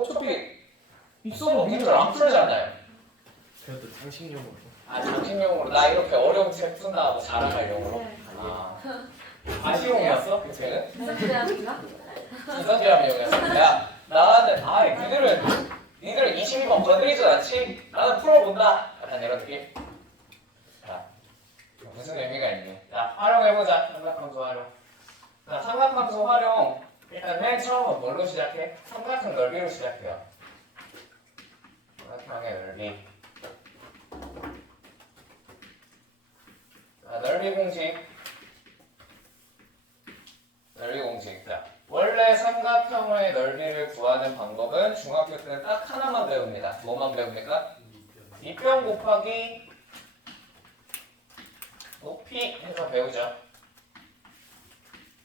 어차피 있어도 문제를 안 풀잖아요. 그래도 상식용으로. 아, 장식용으로 나 이렇게 어려운 책 푼다 하고 자랑하려고. 네. 아, 아시용이었어? 그 책은? 이석대학인가? 이선지압용이었어. 야, 나는 니들은 22번 건드리지도 않지? 나는 풀어본다. 약간 이런 느낌. 자, 무슨 의미가 있니? 자, 활용해보자. 삼각함수 활용. 자, 삼각함수 활용. 일단 맨 처음은 뭘로 시작해? 삼각형 넓이로 시작해요. 삼각형의 넓이. 자, 넓이 공식. 넓이 공식. 자, 원래 삼각형의 넓이를 구하는 방법은 중학교 때는 딱 하나만 배웁니다. 뭐만 배웁니까? 밑변 곱하기 높이 해서 배우죠.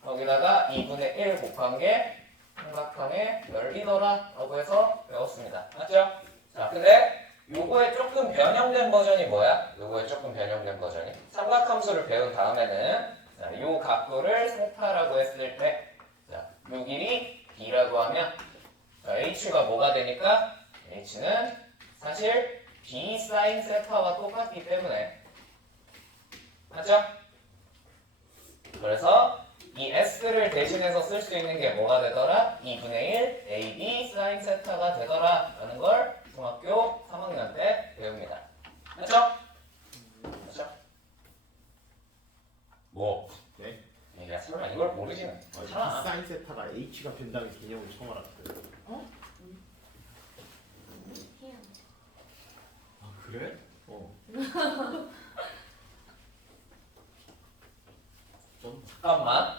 거기다가 2분의 1 곱한 게 삼각형의 넓이더라 라고 해서 배웠습니다. 맞죠? 자, 근데 요거에 조금 변형된 버전이 뭐야? 요거에 조금 변형된 버전이 삼각함수를 배운 다음에는 자, 요 각도를 세타라고 했을 때 자, 요 길이 b라고 하면 자, h가 뭐가 되니까 h는 사실 b sin 세타와 똑같기 때문에 맞죠? 그래서 이 s를 대신해서 쓸 수 있는 게 뭐가 되더라? 2분의 1 ab sin 세타가 되더라 라는 걸 중학교 3학년 때 배웁니다. 맞죠? 맞죠? 뭐? 네. 야, 설마 이걸 모르지는 않아. 사인 세타가 H가 된다는 개념을 처음 알았어요. 해요. 아 그래? 잠깐만.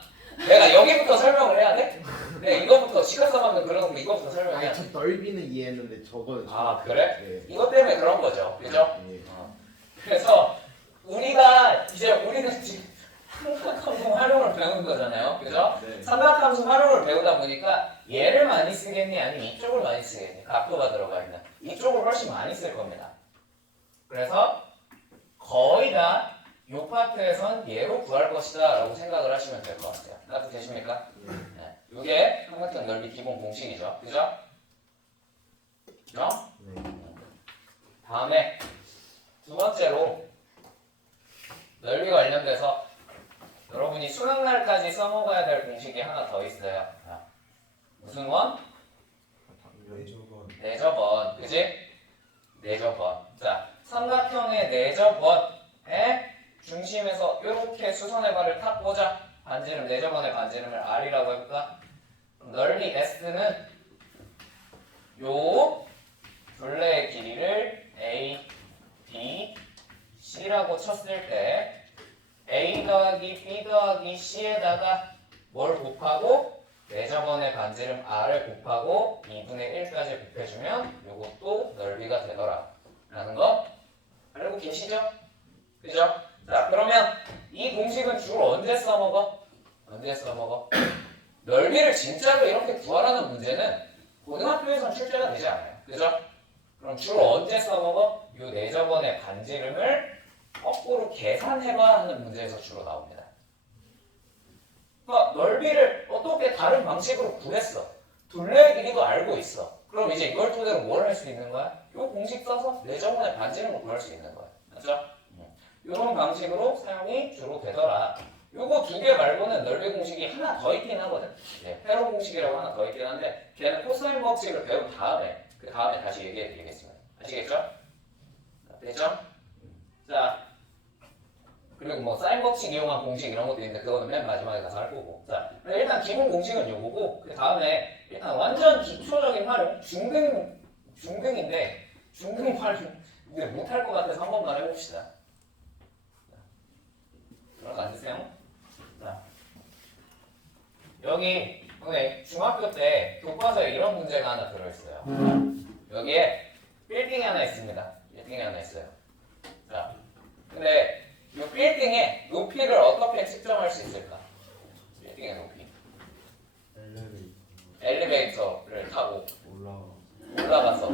내가 여기부터 설명을 해야 돼? 네, 이거부터 시각삼학년 그런 거 이거부터 설명해야 아니 돼. 저 넓이는 이해했는데 저거는 아, 그래? 네. 이것 때문에 그런 거죠. 그죠? 네. 그래서 우리가 지금 삼각함수 활용을 배우는 거잖아요. 그죠? 네. 삼각함수 활용을 배우다 보니까 얘를 많이 쓰겠니? 아니면 이쪽을 많이 쓰겠니? 각도가 들어가 있는. 이쪽을 훨씬 많이 쓸 겁니다. 그래서 거의 다 요 파트에선 얘로 구할 것이다 라고 생각을 하시면 될 것 같아요. 나도 되십니까? 네. 이게 삼각형 넓이 기본 공식이죠. 그죠? 그죠? 네. 다음에 두 번째로 넓이 관련돼서 여러분이 수능날까지 써먹어야 될 공식이 하나 더 있어요. 자, 무슨 원? 내접원. 그지? 내접원. 자, 삼각형의 내접원의 중심에서 이렇게 수선의 발을 탁 꽂아. 반지름, 내접원의 반지름을 R이라고 해볼까? 그럼 넓이 S는 요 둘레의 길이를 A, B, C라고 쳤을 때 A 더하기 B 더하기 C에다가 뭘 곱하고 내접원의 반지름 R을 곱하고 2분의 1까지 곱해주면 이것도 넓이가 되더라 라는 거 알고 계시죠? 그죠? 자, 그러면 이 공식은 주로 언제 써먹어? 언제 써먹어? 넓이를 진짜로 이렇게 구하라는 문제는 고등학교에선 출제가 되지 않아요. 그죠? 그럼 주로 언제 써먹어? 이 내접원의 반지름을 거꾸로 계산해봐 하는 문제에서 주로 나옵니다. 그러니까 넓이를 어떻게 다른 방식으로 구했어. 둘레의 길이도 알고 있어. 그럼 이제 이걸 토대로 뭘 할 수 있는 거야? 이 공식 써서 내접원의 반지름을 구할 수 있는 거야. 맞죠? 이런 방식으로 사용이 주로 되더라. 요거 두 개 말고는 넓이 공식이 하나 더 있긴 하거든. 네, 회로 공식이라고 하나 더 있긴 한데 걔는 코사인 법칙을 배운 다음에 그 다음에 다시 얘기해 드리겠습니다. 아시겠죠? 되죠? 자, 그리고 뭐 사인 법칙 이용한 공식 이런 것도 있는데 그거는 맨 마지막에 가서 할 거고. 자, 일단 기본 공식은 요거고 그 다음에 일단 완전 기초적인 활용 중등인데 중등 활용 근데 못할 것 같아서 한 번만 해봅시다. 그럼 앉으세요. 자, 여기 오늘 중학교 때 교과서에 이런 문제가 하나 들어있어요. 여기에 빌딩이 하나 있습니다. 빌딩이 하나 있어요. 자, 근데 이 빌딩의 높이를 어떻게 측정할 수 있을까? 빌딩의 높이. 엘리베이터를 타고 올라가서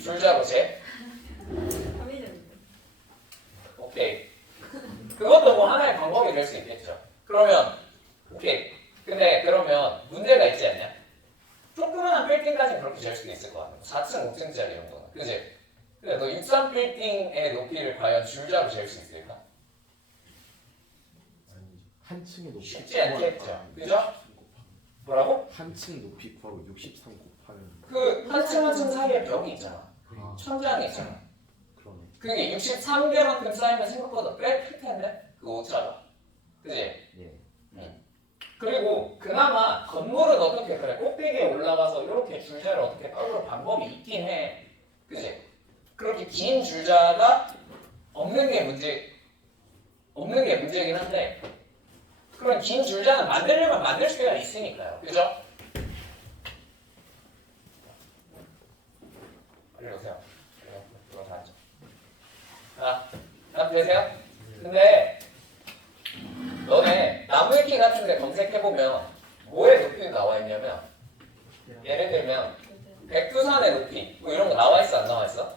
줄자로 재. 합리적인데. 오케이. 그것도 뭐 하나의 방법이 될 수 있겠죠. 그러면 오케이. 근데 그러면 문제가 있지 않냐? 조그만한 빌딩 3빌딩까지는 그렇게 잴 수도 있을 것 같아. 4층, 5층짜리 정도는. 그지? 근데 너 63빌딩의 높이를 과연 줄자로 잴 수 있을까? 아니 한 층의 높이 쉽지 않겠죠. 그죠? 뭐라고? 한 층 높이 구하고 63 곱하면 그 한 층 한 층 사이에 벽이 있잖아. 아, 천장이 있잖아. 그러네. 그게 63개만큼 쌓이면 생각보다 꽤 클 텐데? 그 오차가. 그지? 예. 그리고 그나마 건물은 어떻게 그래? 꼭대기에 올라가서 이렇게 줄자를 어떻게 떨굴 방법이 있긴 해. 그지? 그렇게 긴 줄자가 없는 게 문제긴 한데 그런 긴 줄자는 만들려면 만들 수가 있으니까요. 그죠? 빨리 오세요. 들어가서 앉아. 자, 다 되세요? 근데 너네 나무위키 같은 데 검색해보면 뭐의 높이가 나와 있냐면 예를 들면 백두산의 높이 뭐 이런 거 나와 있어 안 나와 있어?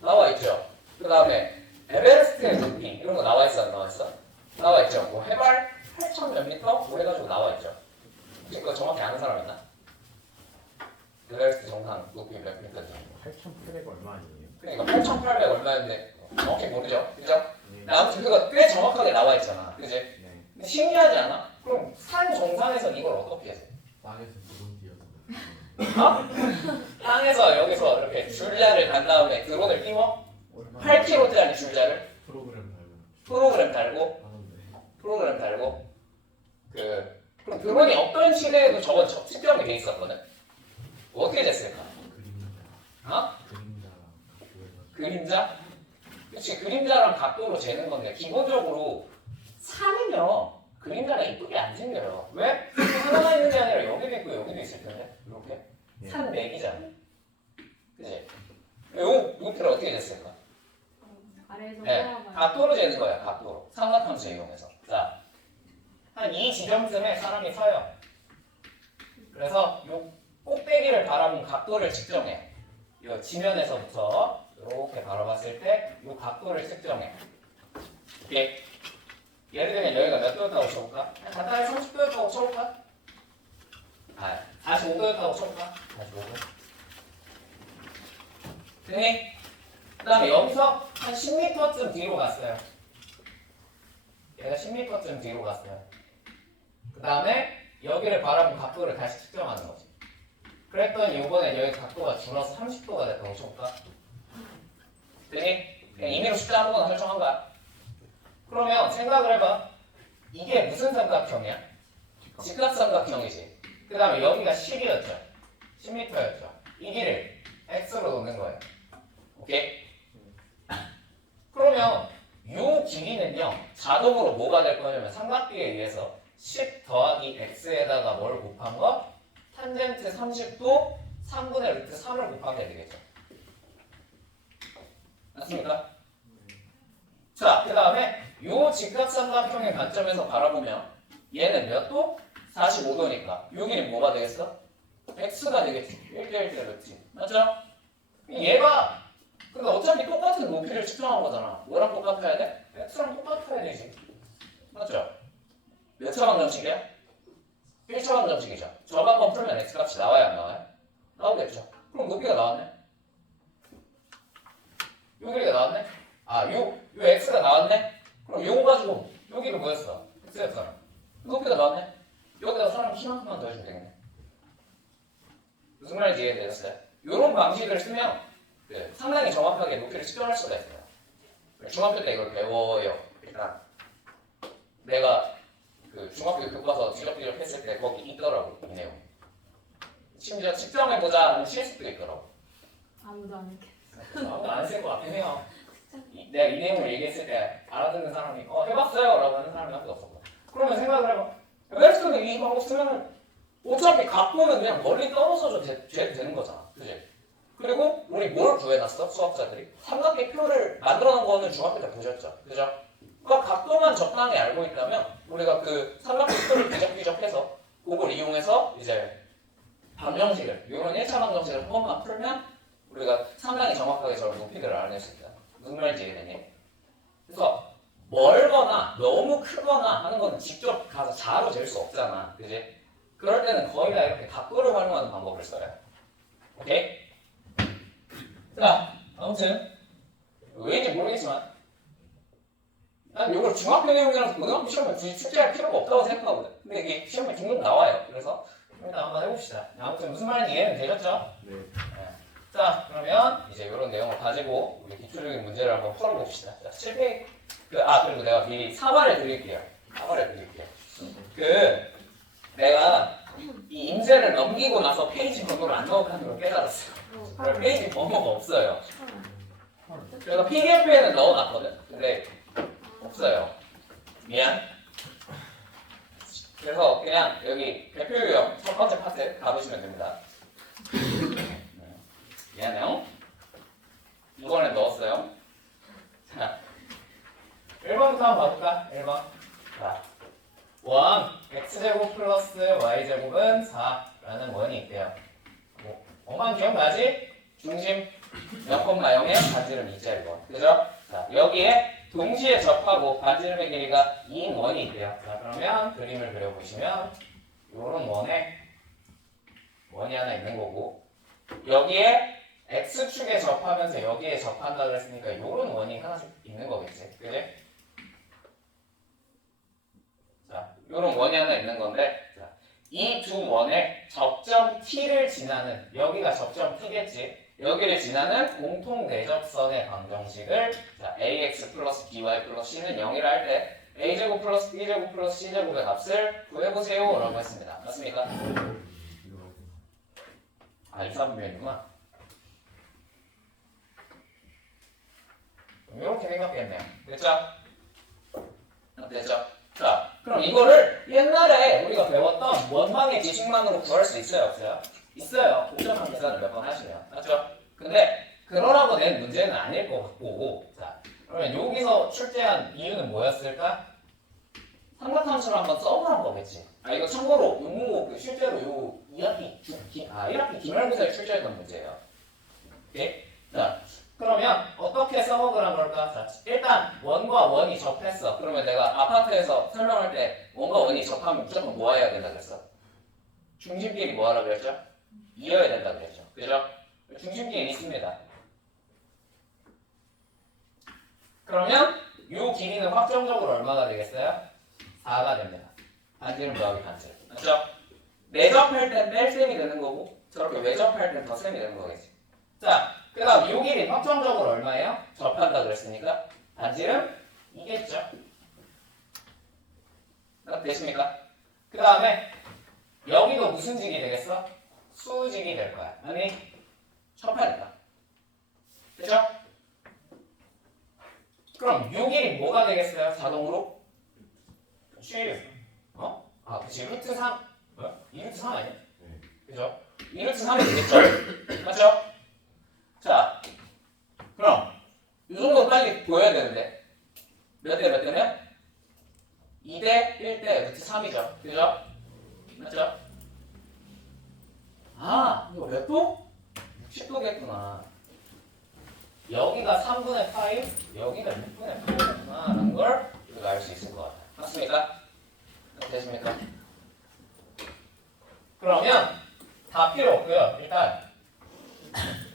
나와 있죠. 그 다음에 에베레스트의 높이 이런 거 나와 있어 안 나와 있어? 나와 있죠. 뭐 해발 8,000 몇 미터? 뭐 해가지고 나와 있죠. 혹시 그거 정확히 아는 사람 있나? 에베레스트 정상 높이 몇 미터인지. 8,800 얼마 아니에요? 그러니까 8,800 얼마였는데 정확히 모르죠. 그죠? 네. 아무튼 그거 꽤 정확하게 나와 있잖아. 그지? 네. 근데 신기하지 않아? 그럼 산 정상에서 이걸 어떻게 해서? 땅에서 드론 띄어서 땅에서 여기서 이렇게 줄자를 단 다음에 드론을 띄워? 8kg짜리 줄자를 프로그램 달고 프로그램 하는데 달고 그럼 드론이 없던 시대에도 저건 측정이 돼 있었거든? 어떻게 됐을까? 그림자 어? 그림자랑 각도해서 그림자? 그치 그림자랑 각도로 재는 건데 기본적으로 산이면 그림자가 이쁘게 안 생겨요. 왜? 하나만 있는 게 아니라 여기도 있고 여기도 있을 텐데 이렇게 예. 산 맥이잖아. 그치? 요 높이를 어떻게 됐을까? 아래에서 네, 올라가면 각도로 재는 거야, 각도로. 삼각함수 이용해서. 자, 한 이 지점쯤에 사람이 서요. 그래서 요 꼭대기를 바라본 각도를 측정해. 요 지면에서부터 이렇게 바라봤을 때 요 각도를 측정해. 이게 예를 들면 여기가 몇 도였다고 쳐볼까? 간단히 30도였다고 쳐볼까? 아, 45도였다고 쳐볼까? 45도. 됐니? 그 다음에 여기서 한 10m쯤 뒤로 갔어요. 얘가 10m쯤 뒤로 갔어요. 그 다음에 여기를 바라본 각도를 다시 측정하는 거지. 그랬더니 이번에 여기 각도가 줄어서 30도가 됐다고 쳐볼까? 됐니? 그냥 임의로 숫자 아무거나 설정한 거야. 그러면 생각을 해봐. 이게 무슨 삼각형이야? 직각삼각형이지. 그 다음에 여기가 10이었죠. 10m였죠. 이 길을 x로 놓는 거예요. 오케이? 그러면 요 길이는요 자동으로 뭐가 될 거냐면 삼각비에 의해서 10 더하기 x에다가 뭘 곱한 거? 탄젠트 30도 3분의 루트 3을 곱한 게 되겠죠. 맞습니까? 자, 그 다음에 요 직각삼각형의 관점에서 바라보면 얘는 몇 도? 45도니까 요 길이 뭐가 되겠어? x가 되겠지. 1대1대 루트. 맞죠? 얘가 근데 어차피 똑같은 높이를 측정한 거잖아. 뭐랑 똑같아야 돼? x랑 똑같아야 되지. 맞죠? 몇 차방정식이야? 1차방정식이죠. 저거 한번 풀면 x값이 나와요 안 나와요? 나오겠죠. 그럼 높이가 나왔네. 요 길이가 나왔네? 아, 요 x가 나왔네? 그럼 요거 가지고 여기가 뭐였어? x였잖아. 높이가 나왔네? 여기다가 사람 키만큼만 더 해주면 되겠네. 무슨 말인지 이해되셨어요? 요런 방식을 쓰면 상당히 정확하게 높이를 측정할 수가 있어요. 중학교 때 이걸 배워요. 일단 내가 그 중학교 교과서 뒤적뒤적 했을 때 거기 있더라고 이 내용. 심지어 측정해보자 하는 실습도 있더라고. 아무도 안 했겠어. 아무도 안 쓸 것 같긴 해요. 내가 이 내용을 얘기했을 때 알아듣는 사람이 해봤어요 라고 하는 사람이 한 명 없었거든. 그러면 생각을 해봐. 웨스트는 이 방법 쓰면 어차피 각도는 그냥 멀리 떨어져도 되는 거잖아. 그치? 그리고 우리 뭘 구해놨어? 수학자들이? 삼각대표를 만들어놓은 거는 중학교 때 보셨죠? 그죠? 그러니까 각도만 적당히 알고 있다면 우리가 그 삼각대표를 뒤적뒤적해서 그걸 이용해서 이제 방정식을 이런 1차 방정식을 한 번만 풀면 우리가 상당히 정확하게 저런 높이들을 알아낼 수 있다. 무슨 말인지 이해되니? 그래서 멀거나 너무 크거나 하는 건 직접 가서 자로 잴 수 없잖아. 그지? 그럴 때는 거의 다 이렇게 각도를 활용하는 방법을 써요. 오케이? 자, 아무튼 왜인지 모르겠지만 난 이걸 중학교 내용이라서 고등학교 시험에 굳이 출제할 필요가 없다고 생각하거든. 근데 이게 시험에 종종 나와요. 그래서 일단 한번 해봅시다. 아무튼 무슨 말인지 이해는 되셨죠? 네. 자, 그러면 이제 이런 내용을 가지고 우리 기초적인 문제를 한번 풀어봅시다. 자, 7페이지. 그리고 내가 미리 사과를 드릴게요. 내가 이 임제를 넘기고 나서 페이지 번호를 안 넣어가는 걸 깨달았어요. 페이지 번호가 없어요. 그래서 PDF에는 넣어놨거든. 근데 없어요. 미안. 그래서 그냥 여기 대표 유형 첫 번째 파트 가보시면 됩니다. 미안해요. 이번엔 넣었어요. 자, 1번부터 한번 봐볼까? 1번. 자, 원 x제곱 플러스 y제곱은 4라는 원이 있대요. 뭐, 엄마 기억나지? 중심 0,0에 반지름 2짜리. 그죠? 자, 여기에 동시에 접하고 반지름의 길이가 2인 원이 있대요. 자, 그러면 그림을 그려보시면 이런 원이 하나 있는 거고, 여기에 x축에 접하면서 여기에 접한다 그랬으니까 이런 원이 하나씩 있는 거겠지. 그지? 자, 이런 원이 하나 있는 건데, 이 두 원의 접점 t를 지나는, 여기가 접점 t겠지. 여기를 지나는 공통 내접선의 방정식을 ax 플러스 by 플러스 c는 0이라 할 때 a제곱 플러스 b제곱 플러스 c제곱의 값을 구해보세요 라고 했습니다. 맞습니까? 아, 이사분면이구나. 이렇게 생각했네요. 됐죠? 됐죠? 자, 그럼 이거를 옛날에 우리가 배웠던 원방의 지식만으로 구할 수 있어요, 없어요? 있어요. 복잡한 계산을 몇 번 하시면. 맞죠? 근데 그러라고 낸 문제는 아닐 것 같고, 자, 그러면 여기서 출제한 이유는 뭐였을까? 삼각함수를 한번 써보란 거겠지. 아, 이거 참고로 용모 실제로 요 1학기 기말고사에 출제했던 문제예요. 오케이? 자, 그러면 어떻게 써먹으란 걸까? 자, 일단 원과 원이 접했어. 그러면 내가 아파트에서 설명할 때 원과 원이 접하면 무조건 뭐 해야 된다 그랬어? 중심끼리 뭐 하라 그랬죠? 이어야 된다 그랬죠. 그죠? 중심끼리 있습니다. 그러면 이 길이는 확정적으로 얼마가 되겠어요? 4가 됩니다. 반지름 더하기 반지름. 맞죠? 내접할 땐 뺄셈이 되는 거고, 저렇게 외접할 땐 더셈이 되는 거겠지. 자, 그 다음 이 길이 확정적으로 얼마예요? 접한다 그랬으니까 반지름 2겠죠. 되십니까? 그 다음에 여기도 무슨 직이 되겠어? 수직이 될 거야. 아니, 접하니까. 그죠? 그럼 이 길이 뭐가 되겠어요? 자동으로? 아, 그치. 루트 3. 뭐야? 2루트 3 아니야? 네. 그죠? 2루트 3이 되겠죠? 맞죠? 자, 그럼 이 정도 빨리 보여야 되는데 몇 대 몇 대면? 2대 1대 루트 3이죠. 그죠? 맞죠? 아, 이거 몇 도? 60도겠구나. 여기가 3분의 5, 여기가 6분의 8이구나 라는 걸 우리가 알 수 있을 것 같아요. 맞습니까? 되십니까? 그러면 다 필요 없고요. 일단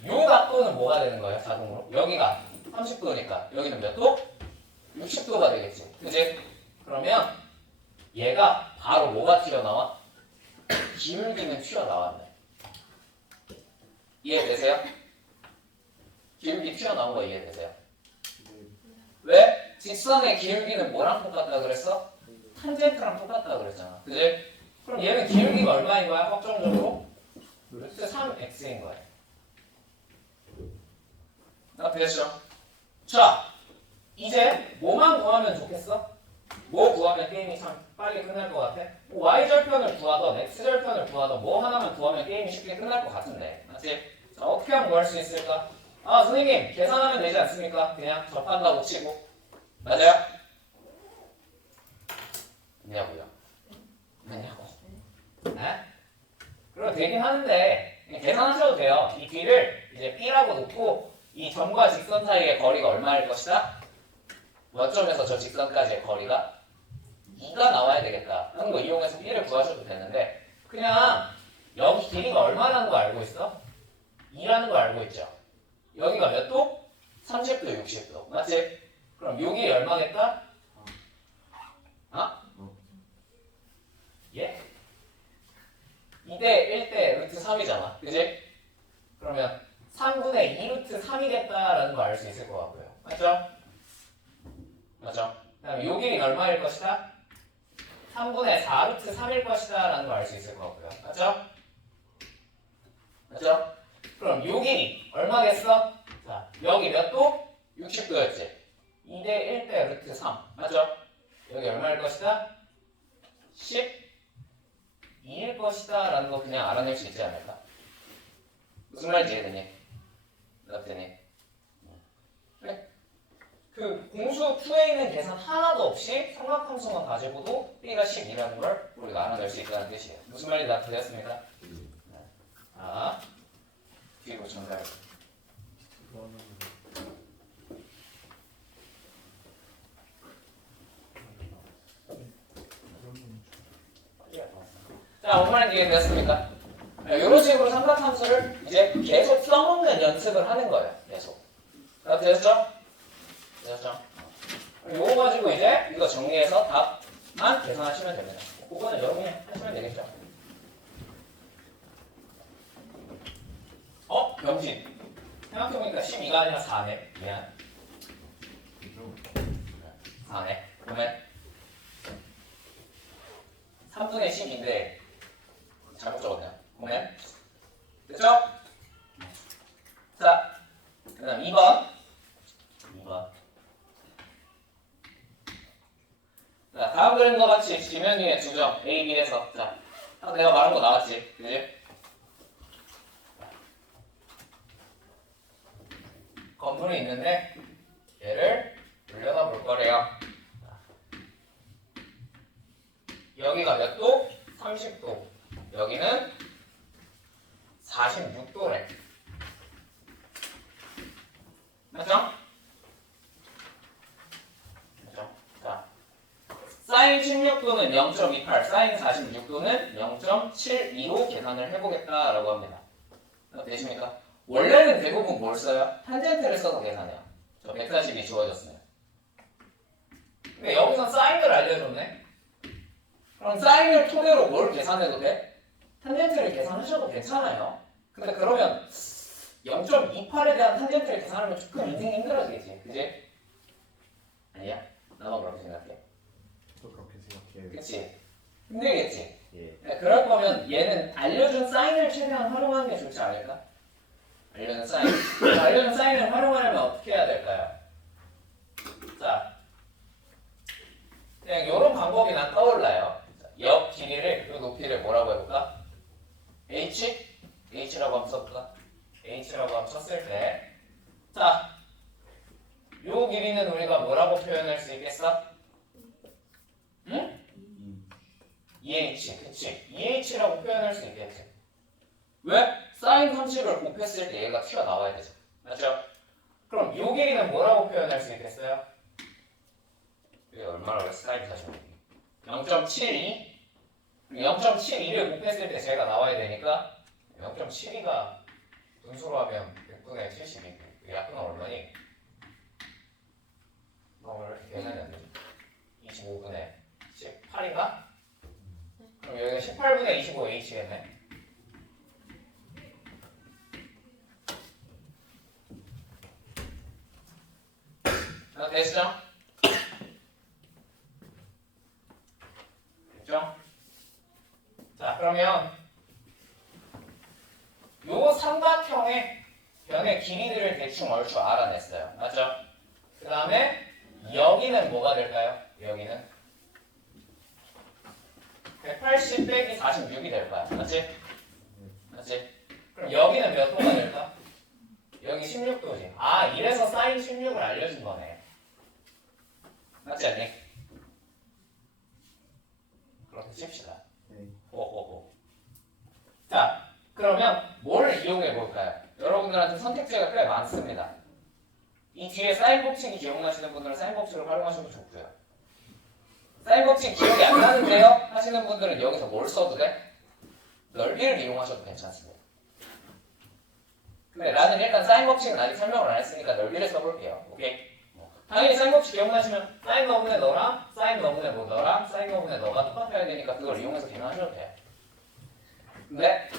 요 각도는 뭐가 되는 거예요? 자동으로? 여기가 30도니까 여기는 몇 도? 60도가 되겠지. 그지? 그러면 얘가 바로 뭐가 튀어나와? 기울기는 튀어나왔네. 이해되세요? 기울기 튀어나온 거 이해되세요? 왜? 직선의 기울기는 뭐랑 똑같다 그랬어? 탄젠트랑 똑같다 그랬잖아. 그지? 그럼 얘는 기울기가 얼마인 거야? 확정적으로? 루트 3x인 거야. 됐죠? 자, 이제 뭐만 구하면 좋겠어? 뭐 구하면 게임이 참 빨리 끝날 것 같아? 뭐 y절편을 구하던 x절편을 구하던 뭐 하나만 구하면 게임이 쉽게 끝날 것 같은데. 맞지? 자, 어떻게 하면 구할 수 있을까? 아, 선생님 계산하면 되지 않습니까? 그냥 접한다고 치고. 맞아요? 왜냐고요? 네? 그럼 되긴 하는데 계산하셔도 돼요. 이 뒤를 이제 B라고 놓고 이 점과 직선 사이의 거리가 얼마일 것이다? 원점에서 저 직선까지의 거리가 2가 나와야 되겠다 하는 거 이용해서 B를 구하셔도 되는데, 그냥 여기 길이가 얼마라는 거 알고 있어? 2라는 거 알고 있죠? 여기가 몇 도? 30도, 60도. 맞지? 그럼 여기 얼마겠다? 예? 2대 1대 루트 3이잖아. 그지? 그러면 3분의 2 루트 3이겠다라는 거 알 수 있을 것 같고요. 맞죠? 맞죠? 그다음 요 길이 얼마일 것이다? 3분의 4 루트 3일 것이다 라는 거 알 수 있을 것 같고요. 맞죠? 맞죠? 그럼 요 길이 얼마겠어? 자, 여기 몇 도? 60도였지? 2대 1대 루트 3. 맞죠? 여기 얼마일 것이다? 12일 것이다 라는 거 그냥 알아낼 수 있지 않을까? 무슨 말인지 이해되니? 맞더니 그래. 그 공수 2에 있는 계산 하나도 없이 삼각함수만 가지고도 B가 10이라는 걸 우리가 알아낼 수 있다는 뜻이에요. 무슨 말인지 다 들렸습니까? 자, 뒤로 전달. 자, 뭔 말인지 이해됐습니까? 이런 식으로 삼각함수를 이제 계속 써먹는 연습을 하는 거예요. 계속. 다 됐죠? 됐죠? 이거 가지고 이제 이거 정리해서 답만 계산하시면 됩니다. 그거는 여러분이 하시면 되겠죠? 병신. 생각해보니까 12가 아니라 4네. 미안. 4네. 그러면 3분의 10인데 잘못 적었네요. 그러면 됐죠? 자, 그 다음 2번. 자, 다음 그림과 같이 지면 위에 두 점 A, B에서 자, 아까 내가 말한 거 나왔지? 그지? 건물이 있는데 얘를 돌려다 볼 거래요. 여기가 몇 도? 30도. 여기는 46도래. 맞죠? 맞죠? 자, 사인 16도는 0.28, 사인 46도는 0.72로 계산을 해보겠다라고 합니다. 되십니까? 원래는 대부분 뭘 써요? 탄젠트를 써서 계산해요. 저 140이 주어졌어요. 근데 여기서 사인을 알려줬네? 그럼 사인을 토대로 뭘 계산해도 돼? 탄젠트를 계산하셔도 괜찮아요. 근데 그러면 0.28에 대한 탄젠트를 계산하면 조금 인생이 힘들어지겠지. 그지? 아니야? 나만 그렇게 생각해. 또 그렇게 생각해요. 그치? 힘들겠지? 예. 그럴 거면 얘는 알려준 사인을 최대한 활용하는 게 좋지 않을까? 알려준 사인. 알려준 사인을 활용하려면 어떻게 해야 될까요? 자, 그냥 이런 방법이 난 떠올라요. 옆 길이를, 이 높이를 뭐라고 해볼까? H? H라고 한번 써볼까? H라고 한번 쳤을 때, 자, 요 길이는 우리가 뭐라고 표현할 수 있겠어? 응? 2H, 그치? 2H라고 표현할 수 있겠지. 왜? 사인 30을 곱했을 때 얘가 튀어나와야 되죠. 맞죠? 그럼 요 길이는 뭐라고 표현할 수 있겠어요? 이게 얼마라고 했어? 사인 40을 0.72? 0.72를 곱했을 때 제가 나와야 되니까 0.72가 분수로 하면 100분의 72. 약분은 얼마니? 왜 이렇게 계산이 안 되지? 25분의 18인가? 그럼 여기가 18분의 25H겠네? 됐죠? 됐죠? 자, 그러면 요 삼각형의 변의 길이들을 대충 얼추 알아냈어요. 맞죠? 그 다음에 여기는 뭐가 될까요? 여기는 180 빼기 46이 될 거야. 맞지? 맞지? 그럼 여기는 몇 도가 될까? 여기 16도지. 아, 이래서 사인 16을 알려준 거네. 맞지 않니? 그렇게 칩시다. 네. 호호호. 자, 그러면 뭘 이용해 볼까요? 여러분들한테 선택지가 꽤 많습니다. 이 뒤에 사인 법칙이 기억나시는 분들은 사인 법칙을 활용하셔도 좋고요. 사인 법칙 기억이 안 나는데요? 하시는 분들은 여기서 뭘 써도 돼? 넓이를 이용하셔도 괜찮습니다. 근데 나는 일단 사인 법칙은 아직 설명을 안 했으니까 넓이를 써볼게요. 오케이? 당연히 사인 법칙 기억나시면 사인 너분의 너랑 사인 너분의 뭐 너랑 사인 너분의 너가 똑같아야 되니까 그걸 이용해서 계산하셔도 돼요. 근데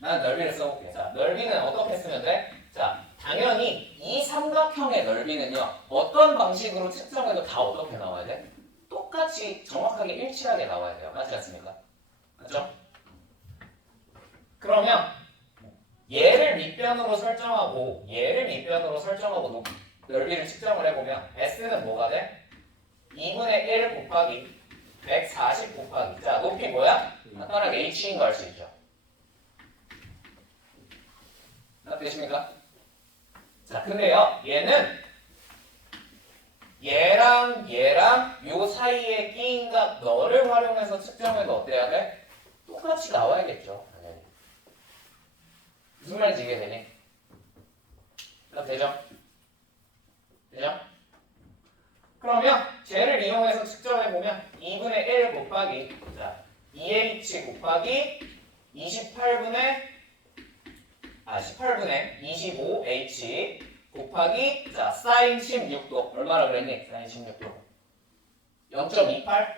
나는 넓이를 써볼게요. 자, 넓이는 어떻게 쓰면 돼? 자, 당연히 이 삼각형의 넓이는요 어떤 방식으로 측정해도 다 어떻게 나와야 돼? 똑같이 정확하게 일치하게 나와야 돼요. 맞지 않습니까? 맞죠? 그러면 얘를 밑변으로 설정하고 얘를 밑변으로 설정하고 넓이를 측정을 해보면 S는 뭐가 돼? 2분의 1 곱하기 140 곱하기 자 높이 뭐야? 간단하게 H인 거 알 수 있죠? 되십니까? 자 근데요 얘는 얘랑 요 사이에 끼인 값 너를 활용해서 측정해도 어때야 돼? 똑같이 나와야겠죠 당연히. 무슨 말인지 이해되니? 되죠? 되죠? 그러면 쟤를 이용해서 측정해보면 2분의 1 곱하기 자 2h 곱하기 18분의 25h 곱하기 자 사인 16도 얼마나 그랬니? 사인 16도 0.28?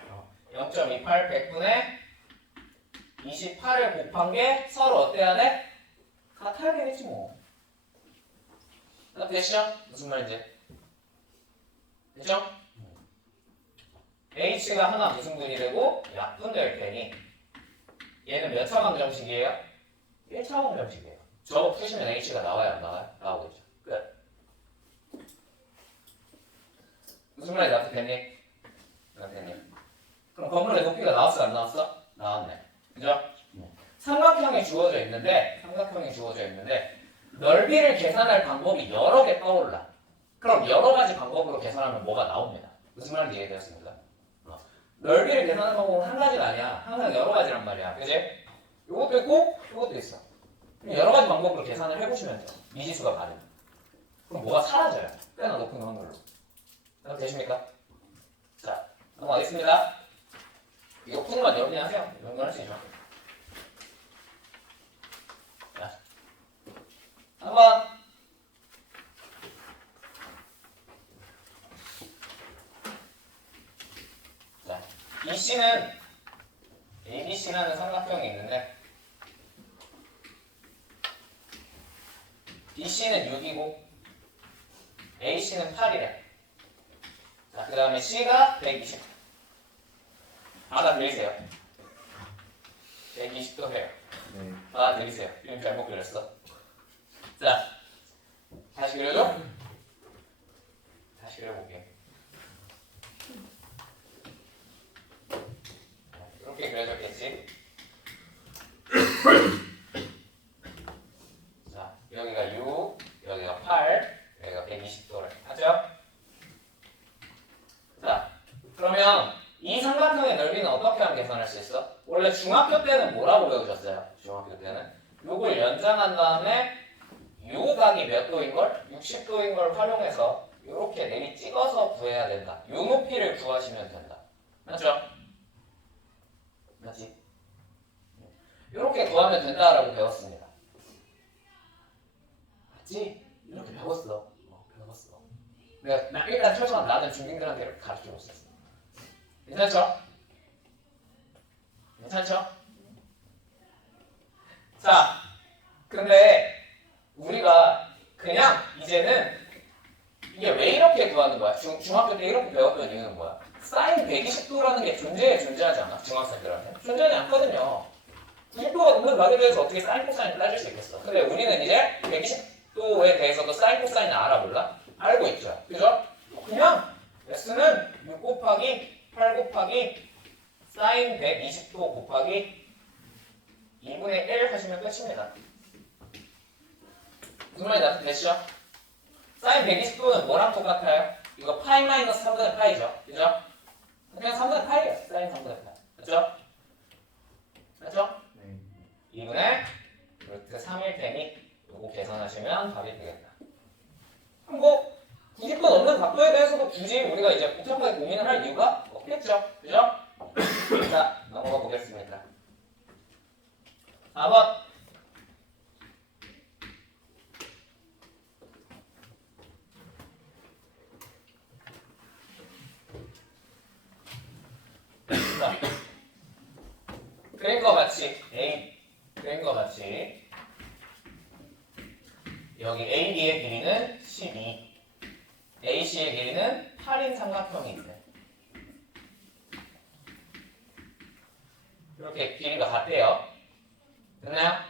0.28 100분의 28을 곱한 게 서로 어때야 돼? 같아야 되겠지 뭐. 되시죠? 무슨 말인지 되죠? H가 하나 무슨 분이 되고 약분될 테니 얘는 몇 차방정식이에요? 1차방정식이에요. 저거 푸시면 H가 나와요 안 나와요? 나오겠죠. 끝. 무슨 말인지 납득됐니? 납득됐니? 그럼 건물의 높이가 나왔어 안 나왔어? 나왔네. 그죠? 삼각형이 주어져 있는데 넓이를 계산할 방법이 여러 개 떠올라. 그럼 여러 가지 방법으로 계산하면 뭐가 나옵니다. 무슨 말인지 이해되었습니까? 넓이를 계산하는 방법은 한 가지가 아니야. 항상 여러 가지란 말이야. 그지? 요것도 있고 요것도 있어. 그럼 여러 가지 방법으로 계산을 해보시면 돼요. 미지수가 다르면. 그럼 뭐가 사라져요. 꽤나 높은 확률로. 되십니까? 자, 넘어가겠습니다. 이거 푸는 건 여러분이 하세요. 이런 건 할 수 있죠. 자, 한번 자, BC는 ABC라는 삼각형이 있는데 BC는 6이고 AC는 8이래. 자, 그 다음에 C가 120. 받아들이세요. 120도 해요. 네. 받아들이세요. 이름 잘못 그렸어. 자, 다시 그려줘. 다시 그려볼게요. 이렇게 그려졌겠지? 자, 여기가 6, 여기가 8, 여기가 120도를 하죠? 자, 그러면 이 삼각형의 넓이는 어떻게 하면 계산할 수 있어? 원래 중학교 때는 뭐라고 배우셨어요? 중학교 때는 요걸 연장한 다음에 요 각이 몇 도인걸? 60도인걸 활용해서 이렇게 내리 찍어서 구해야 된다. 요 높이를 구하시면 된다. 맞죠? 맞지? 이렇게 구하면 된다라고 배웠습니다. 맞지? 이렇게 배웠어. 배웠어. 내가 일단 최소한 나는 중딩들한테 이렇게 가르치고 있었어. 괜찮죠? 괜찮죠? 자, 근데 우리가 그냥 이제는 이게 왜 이렇게 구하는 거야? 중학교 때 이렇게 배웠던 이유는 뭐야? 사인 120도라는 게 존재하지 않아? 중학생들한테? 존재하지 않거든요. 90도가 넘는 각에 대해서 어떻게 사인 코사인을 따질 수 있겠어? 근데 우리는 이제 120도에 대해서도 사인 코사인을 알아 몰라? 알고 있죠. 그죠? 그냥 S는 6 곱하기 8 곱하기 사인 120도 곱하기 2분의 1 하시면 끝입니다. 무슨 말인지 납득되시죠? 사인 120도는 뭐랑 똑같아요? 이거 파이 마이너스 3분의 파이죠. 그죠? 그냥 3분의 파이예요. 사인 3분의 파이. 맞죠? 맞죠? 네. 2분의 루트 3일 테니 이거 계산하시면 답이 되겠다. 뭐 90도 넘는 각도에 대해서도 굳이 우리가 이제 복잡하게 고민을 할 이유가 없겠죠. 그죠? 자, 넘어가 보겠습니다. 4번. 자, 그린 거 같이 A 그린 거 같이 여기 AB의 길이는 12, AC의 길이는 8인 삼각형이 있네. 이렇게 길이가 같대요. 됐나요?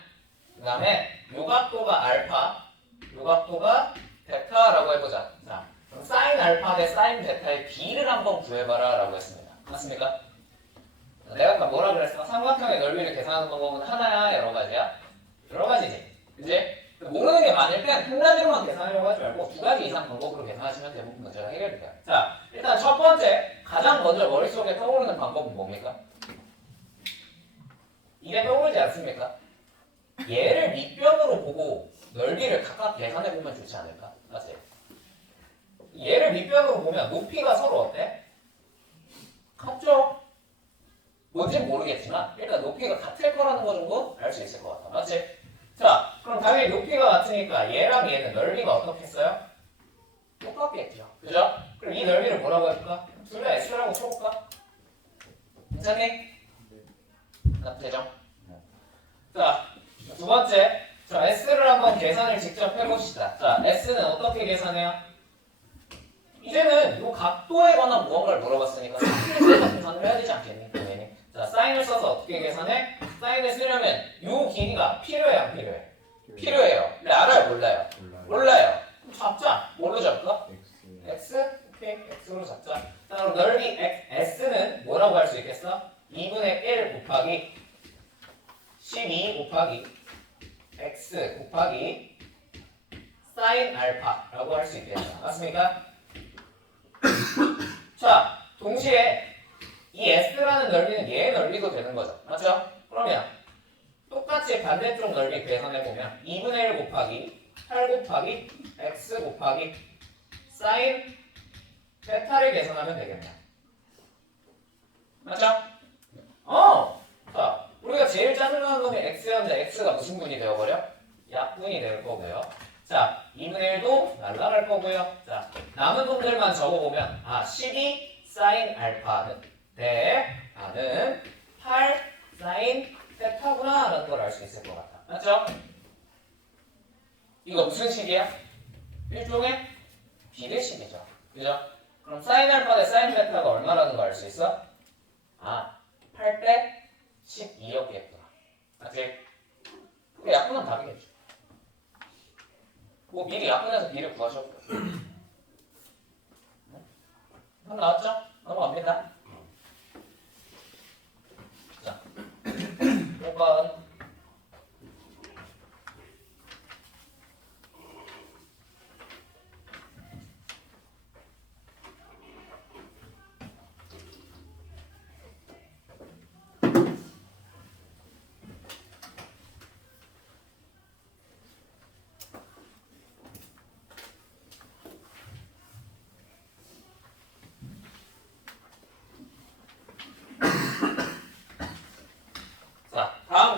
그 다음에 요각도가 알파, 요각도가 베타라고 해보자. 자, 그럼 사인 알파 대 사인 베타의 비를 한번 구해봐라 라고 했습니다. 맞습니까? 내가 아까 뭐라 그랬어? 삼각형의 넓이를 계산하는 방법은 하나야? 여러 가지야? 여러 가지지. 그치? 모르는 게 많을 땐 한 가지로만 계산하려고 하지 말고 두 가지 이상 방법으로 계산하시면 대부분 문제가 해결돼요. 자, 일단 첫 번째, 가장 먼저 머릿속에 떠오르는 방법은 뭡니까? 이게 떠오르지 않습니까? 얘를 밑변으로 보고 넓이를 각각 계산해보면 좋지 않을까? 맞지? 얘를 밑변으로 보면 높이가 서로 어때? 같죠? 뭔지는 모르겠지만 일단 높이가 같을 거라는 거 정도 알 수 있을 것 같아. 맞지? 자, 그럼 당연히 높이가 같으니까 얘랑 얘는 넓이가 어떻겠어요? 똑같겠죠. 그죠? 그럼 이 넓이를 뭐라고 해볼까? 둘 다 S라고 쳐볼까? 괜찮니? 납태정. 자, 두 번째. 자, S를 한번 계산을 직접 해봅시다. 자, S는 어떻게 계산해요? 이제는 이 각도에 관한 무언가를 물어봤으니까 사인을 계산을 해야 되지 않겠니? 당연히. 자, 사인을 써서 어떻게 계산해? 사인을 쓰려면 이 길이가 필요해 안 필요해? 필요해요. 근데 알아요 몰라요? 몰라요. 그럼 잡자. 뭘로 잡을까? X? 오케이. X로 잡자. 자, 그럼 넓이 S는 뭐라고 할 수 있겠어? 2분의 1 곱하기 12 곱하기 X 곱하기 사인 알파라고 할 수 있겠다. 맞습니까? 자, 동시에 이 S라는 넓이는 얘의 넓이도 되는 거죠. 맞죠? 그러면 똑같이 반대쪽 넓이 계산해보면 2분의 1 곱하기 8 곱하기 X 곱하기 사인 베타를 계산하면 되겠네. 맞죠? 자, 우리가 제일 짜증나는 놈이 X였는데 X가 무슨 분이 되어버려? 약분이 될 거고요. 자, 2분의 1도 날라갈 거고요. 자, 남은 놈들만 적어보면 12 사인 알파는 대는 8 사인 베타구나 라는 걸 알 수 있을 것 같다. 맞죠? 이거 무슨 식이야? 일종의 비례식이죠. 그죠? 그럼 사인 알파 대 사인 베타가 얼마라는 거 알 수 있어? 8대 12였겠구나. 맞지? 우리 약분은 답이겠죠. 뭐 미리 약분해서 비를 구하셔도 돼요. 나왔죠? 넘어갑니다. 자, 5번.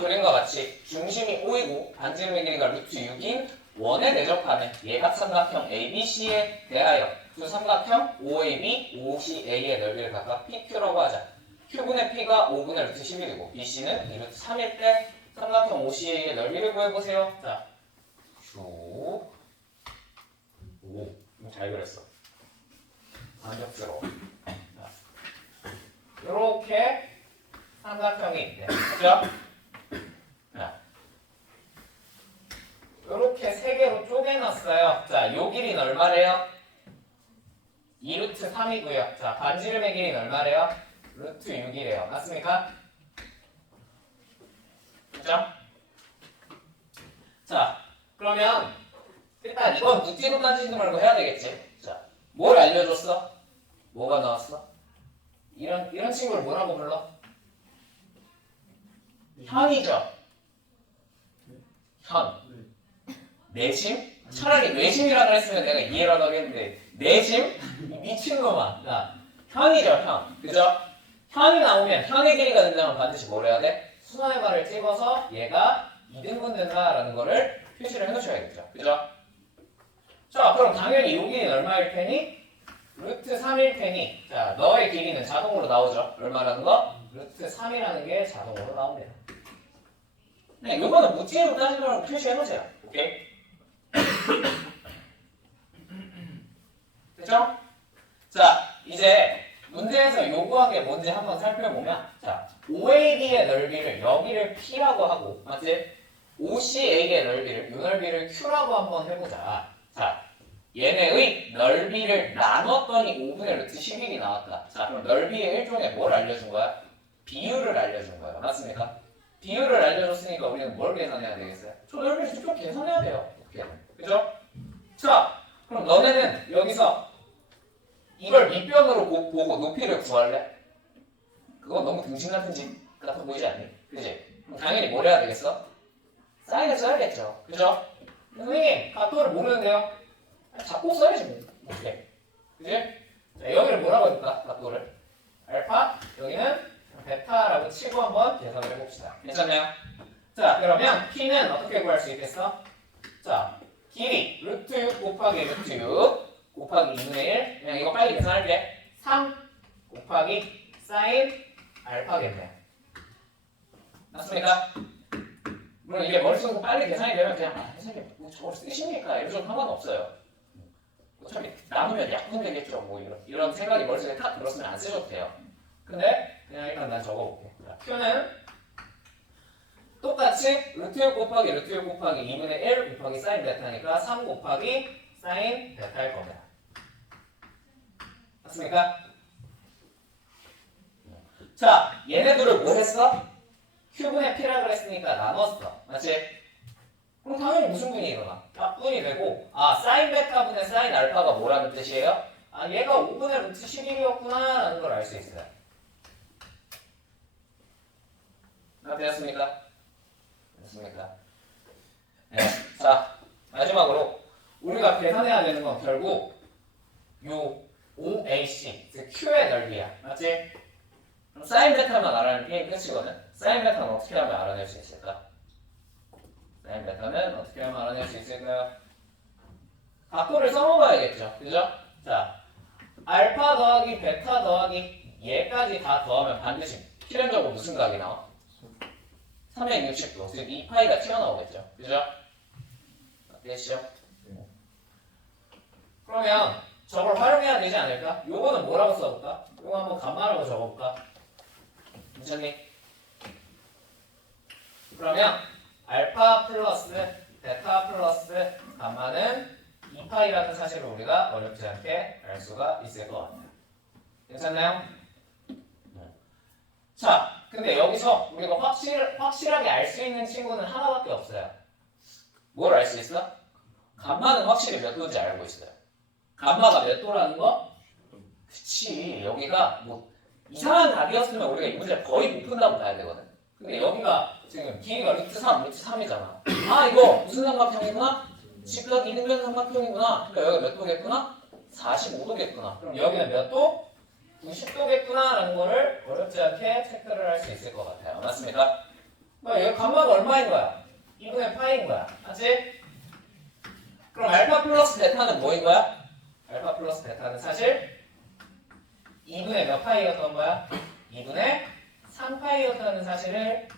그림과 같이 중심이 5이고 반지름의 길이가 루트 6인 원에 대적하는 예각삼각형 ABC에 대하여 두 삼각형 OAB, OCA의 넓이를 각각 PQ라고 하자. Q분의 P가 5분의 루트 11이고 BC는 2루트 3일 때 삼각형 OCA의 넓이를 구해보세요. 자, 쭉 5. 잘 그렸어. 만족스러워. 이렇게 삼각형이 있대. 그죠? 이렇게 세 개로 쪼개놨어요. 자, 요 길이는 얼마래요? 2루트 3이고요. 자, 반지름의 길이는 얼마래요? 루트 6이래요. 맞습니까? 그죠? 자, 그러면 일단 이건 묻지도 따지지도 말고 해야 되겠지. 자, 뭘 알려줬어? 뭐가 나왔어? 이런 친구를 뭐라고 불러? 현이죠. 현. 내심? 차라리 외심이라고 했으면 내가 이해라도 하겠는데 내심? 미친놈아. 야, 현이죠, 현. 그죠? 현이 나오면 현의 길이가 된다면 반드시 뭘 해야 돼? 순환의 발을 찍어서 얘가 2등분 된다라는 거를 표시를 해놓으셔야겠죠. 그죠? 자, 그럼 당연히 이 길이는 얼마일 테니? 루트 3일 테니 자, 너의 길이는 자동으로 나오죠. 얼마라는 거? 루트 3이라는 게 자동으로 나옵니다. 네, 이거는 무지로 따지면 표시해놓으세요. 오케이? 됐죠? 자, 이제 문제에서 요구한 게 뭔지 한번 살펴보면, 자, OAB의 넓이를 여기를 P라고 하고, 맞지? OCA의 넓이를, 요 넓이를 Q라고 한번 해보자. 자, 얘네의 넓이를 나눴더니 5분의 루트 11이 나왔다. 자, 그럼 넓이의 일종의 뭘 알려준 거야? 비율을 알려준 거야. 맞습니까? 비율을 알려줬으니까 우리는 뭘 계산해야 되겠어요? 저 넓이를 좀 계산해야 돼요. 어떻게? 그죠? 자, 그럼 너네는 여기서 이걸 밑변으로 보고 높이를 구할래? 그건 너무 등신 같은 짓 같아 보이지 않니? 그지? 그럼 당연히 뭘 해야 되겠어? 사인을 써야겠죠. 그죠? 선생님, 각도를 모르는데요? 잡고 써야지 뭐. 오케이. 그지? 자, 여기를 뭐라고 해볼까? 각도를. 알파, 여기는 베타라고 치고 한번 계산을 해봅시다. 괜찮나요? 자, 그러면 P는 어떻게 구할 수 있겠어? 자, 길이 루트 6 곱하기 루트 6 곱하기 2분의 1. 그냥 이거 빨리 계산할게. 3 곱하기 사인 알파겠네. 맞습니까? 물론 이게 머릿속에서 빨리 계산이 되면 그냥 선생님 뭐 저걸 쓰십니까? 이런 상관없어요. 어차피 남으면 약분 되겠죠. 뭐 이런 생각이 머릿속에 딱 들었으면 안 쓰셔도 돼요. 근데 그냥 일단 난 적어볼게. 자, Q는 똑같이 루트 6 곱하기 루트 6 곱하기 2분의 1 곱하기 사인 베타니까 3 곱하기 사인 베타일 겁니다. 맞습니까? 자, 얘네들을 뭐 했어? Q분의 P라 그랬으니까 나눴어. 맞지? 그럼 당연히 무슨 분이 일어나? 약분이 되고, 아, 사인 베타분의 사인 알파가 뭐라는 뜻이에요? 아, 얘가 5분의 루트 11이었구나 라는 걸 알 수 있어요. 다 되었습니까? 됐습니까? 네. 자, 마지막으로 우리가 계산해야 되는 건 결국 요 OAC, 즉 Q의 넓이야. 맞지? 그럼 사인 베타만 알아내는 게임 끝이거든? 사인 베타는 어떻게 하면 알아낼 수 있을까? 사인 베타는 어떻게 하면 알아낼 수 있을까요? 각도를 써먹어야겠죠. 그죠? 자, 알파 더하기 베타 더하기 얘까지 다 더하면 반드시 필연적으로 무슨 각이 나와? 360도, 즉 2파이가 튀어나오겠죠. 그죠? 됐죠? 그러면 저걸 활용해야 되지 않을까? 요거는 뭐라고 써볼까? 요거 한번 간만하고 적어볼까? 괜찮니? 그러면 알파 플러스 베타 플러스 감마는 2파이라는 사실을 우리가 어렵지 않게 알 수가 있을 것 같아요. 괜찮나요? 자, 근데 여기서 우리가 확실하게 알 수 있는 친구는 하나밖에 없어요. 뭘 알 수 있어? 감마는 확실히 몇 도인지 알고 있어요. 감마가 몇 도라는 거? 그치, 여기가 뭐 이상한 답이었으면 우리가 이 문제를 거의 못 푼다고 봐야 되거든. 근데 여기가 지금 길이가 루트 3, 루트 3이잖아. 아, 이거 무슨 삼각형이구나? 직각 이등변 삼각형이구나. 그러니까 여기가 몇 도겠구나? 45도겠구나. 그럼 여기는 몇 도? 90도겠구나 라는 거를 어렵지 않게 체크를 할 수 있을 것 같아요. 맞습니까? 여기 감마가 얼마인 거야? 2분의 파이인 거야. 맞지? 그럼 알파 플러스 베타는 뭐인 거야? 알파 플러스 베타는 사실 2분의 몇 파이였던 거야? 2분의 3파이였다는 사실을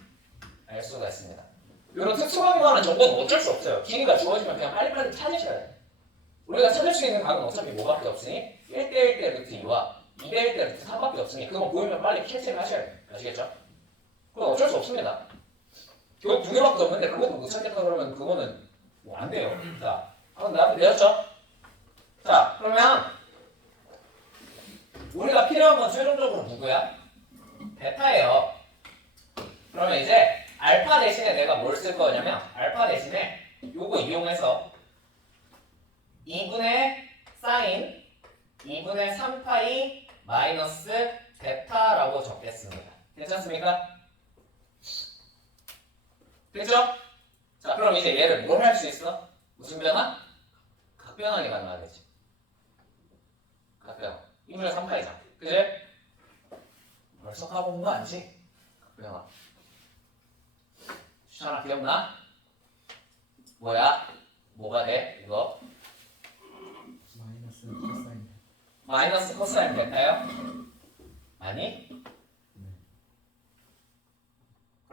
알 수가 있습니다. 이런 특수각에 관한 정보는 어쩔 수 없어요. 길이가 주어지면 그냥 빨리빨리 찾으셔야 돼요. 우리가 찾을 수 있는 각은 어차피 뭐밖에 없으니 1대1 대 루트 2와 2대1 대 루트 3밖에 없으니 그거 보이면 빨리 캐치를 하셔야 돼요. 아시겠죠? 그건 어쩔 수 없습니다. 결국 두 개밖에 없는데 그것도 못 찾겠다 그러면 그거는 뭐 안 돼요. 자, 한번 나한테 되었죠? 자, 그러면 우리가 필요한 건 최종적으로 누구야? 베타예요. 그러면 이제 알파 대신에 내가 뭘 쓸 거냐면 알파 대신에 요거 이용해서 2분의 사인 2분의 3파이 마이너스 베타라고 적겠습니다. 괜찮습니까? 됐죠? 자, 그럼 이제 얘를 뭘 할 수 있어? 무슨 변화? 각변환이 가능하겠지. 각변환. 2분의 3파이잖아. 그지? 벌써 가본 거 아니지? 각변환. 추천아 기억나? 뭐야? 뭐가 돼? 이거? 마이너스 코사인. 마이너스 코사인 베타요? 아니? 네.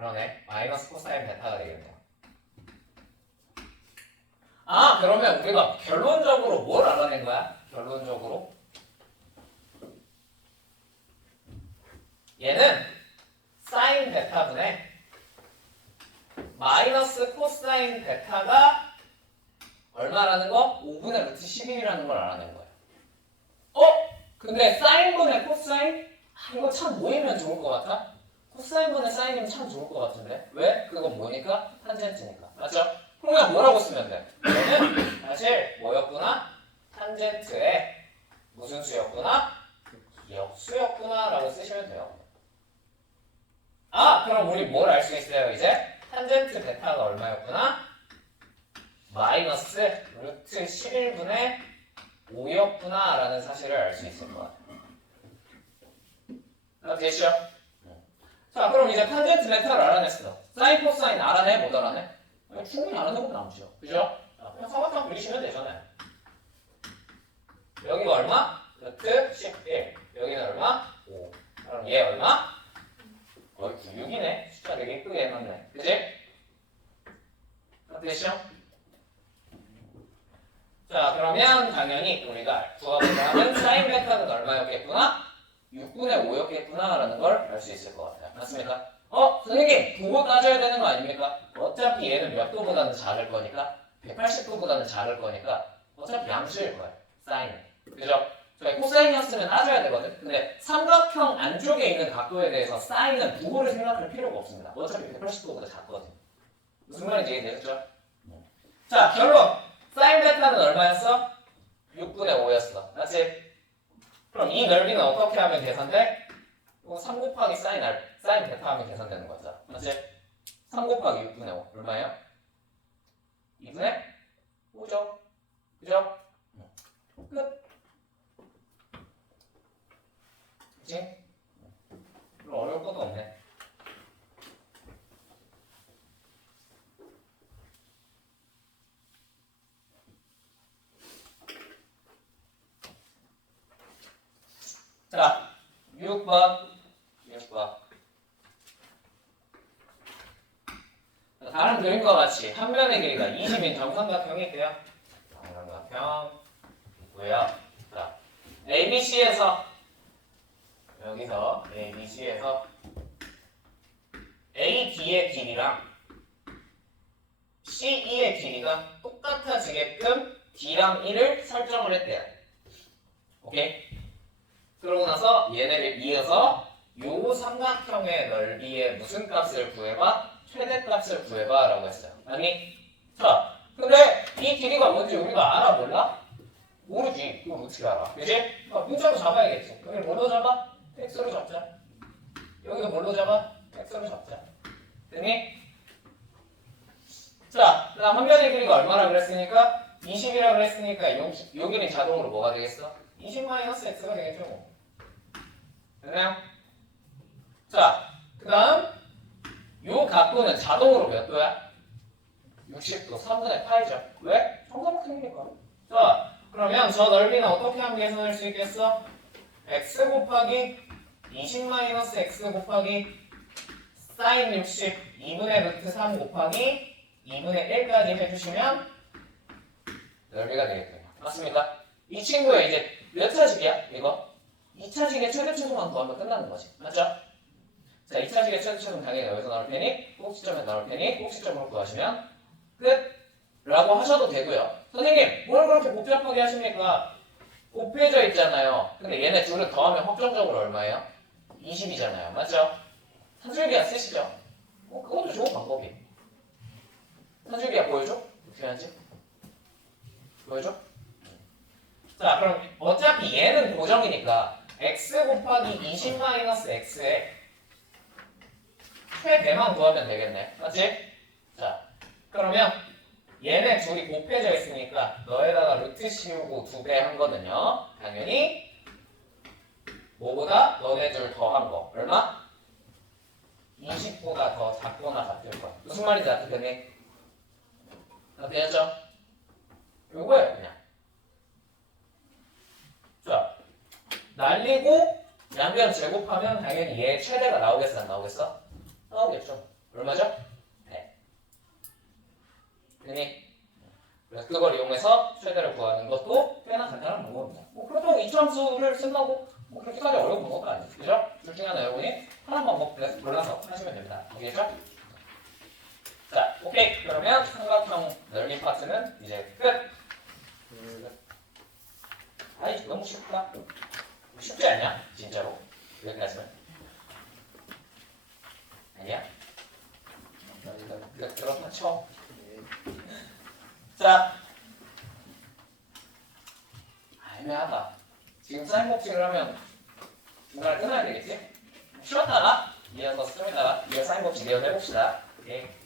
그러네. 마이너스 코사인 베타가 되겠네요. 아, 그러면 우리가 결론적으로 뭘 알아낸 거야? 결론적으로 얘는 사인 베타분의 마이너스 코사인 베타가 얼마라는 거? 5분의 루트 11이라는 걸 알아낸 거예요. 근데 사인분의 코사인? 이거 참 모이면 좋을 것 같아? 코사인분의 사인이면 참 좋을 것 같은데? 왜? 그건 뭐니까? 탄젠트니까. 맞죠? 그러면 뭐라고 쓰면 돼? 얘는 사실 뭐였구나? 탄젠트의 무슨 수였구나? 역수였구나 라고 쓰시면 돼요. 아, 그럼 우리 뭘 알 수 있어요 이제? 탄젠트 베타가 얼마였구나? 마이너스 루트 11분의 5였구나 라는 사실을 알 수 있을 것 같아요. 됐죠? 자, 그럼 이제 탄젠트 베타를 알아냈어. 사인 코사인 알아내? 못 알아내? 충분히 알아내고 남죠. 그죠? 그냥 삼각형 그리시면 되잖아요. 여기가 얼마? 루트 11. 여기는 얼마? 5. 그럼 얘 얼마? 6이네. 숫자 되게 이쁘게 해놨네. 그지? 됐죠? 자, 그러면 당연히 우리가 구하고자 하는 사인 베타는 얼마였겠구나? 6분의 5였겠구나 라는 걸 알 수 있을 것 같아요. 맞습니까? 선생님, 도구 따져야 되는 거 아닙니까? 어차피 얘는 몇 도보다는 작을 거니까 180도보다는 작을 거니까 어차피 양수일 거예요. 사인. 그죠? 저희 코사인이었으면 따져야 되거든. 근데 삼각형 안쪽에 있는 각도에 대해서 사인은 부호를 생각할 필요가 없습니다. 어차피 180도보다 작거든. 무슨 말인지 이해되셨죠? 자, 결론! 사인 베타는 얼마였어? 6분의 5였어. 맞지? 그럼 이 넓이는 어떻게 하면 계산돼? 이거 3 곱하기 사인 베타 하면 계산되는 거죠. 맞지? 3 곱하기 6분의 5 얼마예요? 2분의 5죠. 그죠? 끝. 그치? 어려울 것도 없네. 자, 6번. 다른 그림과 같이 한 면의 길이가 20인 정삼각형이 있고요. 정삼각형 있고요. 자, ABC에서 여기서 ABC에서 AD의 길이랑 CE의 길이가 똑같아지게끔 D랑 E를 설정을 했대요. 오케이? 그러고 나서 얘네를 이어서 요 삼각형의 넓이의 무슨 값을 구해봐? 최대값을 구해봐 라고 했어요. 아니? 자, 근데 이 길이가 뭔지 우리가 알아 몰라? 모르지. 그걸 어떻게 알아? 그지? 문자로 잡아야겠지. 여기 뭘로 잡아? x로 잡자. 여기가 뭘로 잡아? x로 잡자. 됐니? 자, 그다음 한 변의 길이가 얼마나 그랬으니까? 20이라 그랬으니까 요 길이 자동으로 뭐가 되겠어? 20-x가 되겠죠 뭐. 됐나요? 자, 그 다음 요 각도는 자동으로 몇 도야? 60도, 3분의 8이죠. 왜? 정삼각형이니까. 자, 그러면 저 넓이는 어떻게 하면 계산할 수 있겠어? x 곱하기 20-x 곱하기 사인 60 2분의 루트 3 곱하기 2분의 1까지 해주시면 넓이가 되겠군요. 맞습니까? 이 친구의 이제 몇 차식이야? 이거? 2차식의 최대 최소만 더하면 끝나는 거지. 맞죠? 자, 2차식의 최대 최소는 당연히 여기서 나올 테니 꼭지점에 나올 테니 꼭지점으로 구하시면 끝! 라고 하셔도 되고요. 선생님, 뭘 그렇게 복잡하게 하십니까? 곱해져 있잖아요. 근데 얘네 둘을 더하면 확정적으로 얼마예요? 20이잖아요. 맞죠? 산술기하 쓰시죠? 그것도 좋은 방법이에요. 산술기하 보여줘? 어떻게 하는지? 보여줘? 자, 그럼 어차피 얘는 고정이니까 x 곱하기 20-x에 최대만 구하면 되겠네. 맞지? 자, 그러면 얘네 둘이 곱해져 있으니까 너에다가 루트 씌우고 2배 한 거는요. 당연히 뭐보다 너네 둘 더한 거. 얼마? 20보다 더 작거나 같을 거야. 무슨 말인지 알겠니? 되었죠? 요거예요 그냥. 자, 날리고 양변 제곱하면 당연히 얘 최대가 나오겠어 안 나오겠어? 나오겠죠. 얼마죠? 100. 되니? 그래서 그걸 이용해서 최대를 구하는 것도 꽤나 간단한 방법입니다. 뭐 그렇다고 이차함수를 쓴다고 뭐 그렇게까지 어려운 방법은 아니죠. 그죠? 둘 중에 하나 여러분이 하는 방법 골라서 하시면 됩니다. 아시겠죠? 자, 오케이. 그러면 삼각형 넓이 파트는 이제 끝. 아이, 너무 쉽다. 쉽지 않냐? 진짜로. 여기까지는. 아니야? 그렇다 쳐. 자, 애매하다. 지금 사인 법칙을 하면 중간에 끊어야 되겠지? 쉬었다가 이어서 쓰다가 이어 사인 법칙 이어서 해봅시다. 오케이.